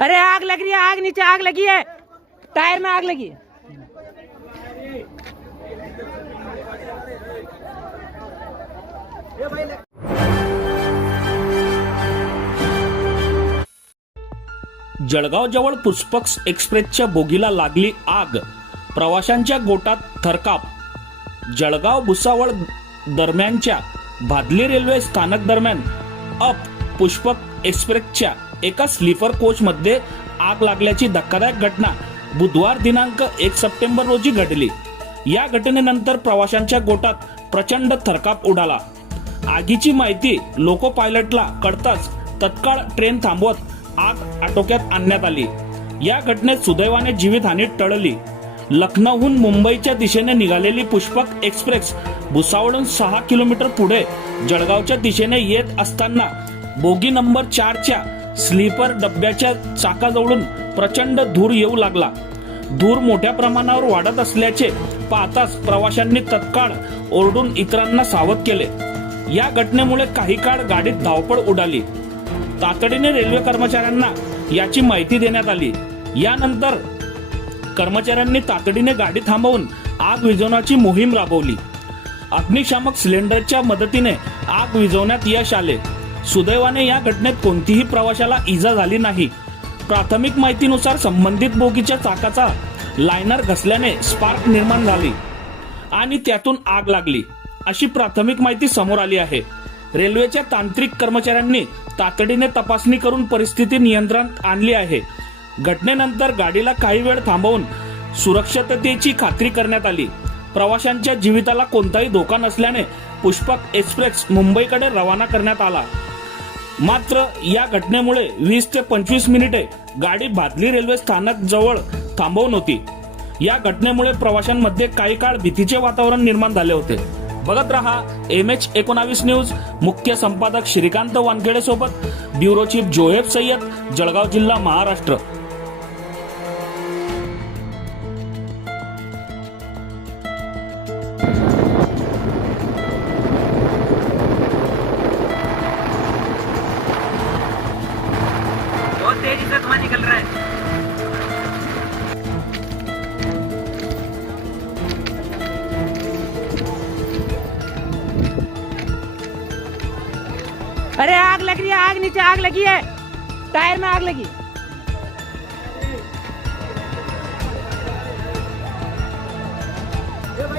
अरे आग लग रही है आग नीचे आग लगी है। टायर में आग लगी है। जळगाव जवळ पुष्पक एक्सप्रेसच्या बोगीला लागली आग. प्रवाशांच्या गोटात थरकाप. जळगाव भुसावळ दरम्यानच्या भादली रेल्वे स्थानक दरम्यान अप पुष्पक एक्सप्रेसच्या एका स्लीपर कोचमध्ये आग लागल्याची धक्कादायक घटना बुधवार दिनांक एक सप्टेंबर रोजी घडली. या घटनेनंतर प्रवाशांच्या गोटात प्रचंड थरकाप उडाला. आगीची माहिती लोको पायलटला कळताच तत्काळ ट्रेन थांबवत आग आटोक्यात आणण्यात आली. या घटनेत सुदैवाने जीवितहानी टळली. लखनौहून मुंबईच्या दिशेने निघालेली पुष्पक एक्सप्रेस भुसावळून सहा किलोमीटर पुढे जळगावच्या दिशेने येत असताना बोगी नंबर चारच्या स्लीपर डब्याच्या चाकाजवळून प्रचंड धूर येऊ लागला. धूर मोठ्या प्रमाणावर वाढत असल्याचे पाहताच प्रवाशांनी तत्काळ ओरडून इतरांना सावध केले. या घटनेमुळे काही काळ गाडीत धावपळ उडाली. तातडीने रेल्वे कर्मचाऱ्यांना याची माहिती देण्यात आली. यानंतर कर्मचाऱ्यांनी तातडीने गाडी थांबवून आग विझवण्याची मोहीम राबवली. अग्निशामक सिलेंडरच्या मदतीने आग विझवण्यात यश आले. सुदैवाने या घटनेत कोणतीही प्रवाशाला इजा झाली नाही. प्राथमिक माहितीनुसार संबंधित बोगीच्या चाकाचा लायनर घसल्याने स्पार्क निर्माण झाली आणि त्यातून आग लागली अशी प्राथमिक माहिती समोर आली आहे. रेल्वेच्या तांत्रिक कर्मचाऱ्यांनी तातडीने तपासणी करून परिस्थिती नियंत्रणात आणली आहे. घटनेनंतर गाडीला काही वेळ थांबवून सुरक्षिततेची खात्री करण्यात आली. प्रवाशांच्या जीविताला कोणताही धोका नसल्याने पुष्पक एक्सप्रेस मुंबईकडे रवाना करण्यात आला. मात्र या घटनेमुळे वीस ते पंचवीस मिनिटे गाडी भादली रेल्वे स्थानक जवळ थांबवून होती. या घटनेमुळे प्रवाशांमध्ये काही काळ भीतीचे वातावरण निर्माण झाले होते. बघत रहा एम एच एकोणावीस न्यूज. मुख्य संपादक श्रीकांत वानखेडे सोबत ब्युरो चीफ जोहेब सय्यद जळगाव जिल्हा महाराष्ट्र. तेज़ी से धुआँ निकल रहा है। अरे आग लग रही है, आग नीचे आग लगी है। टायर में आग लगी।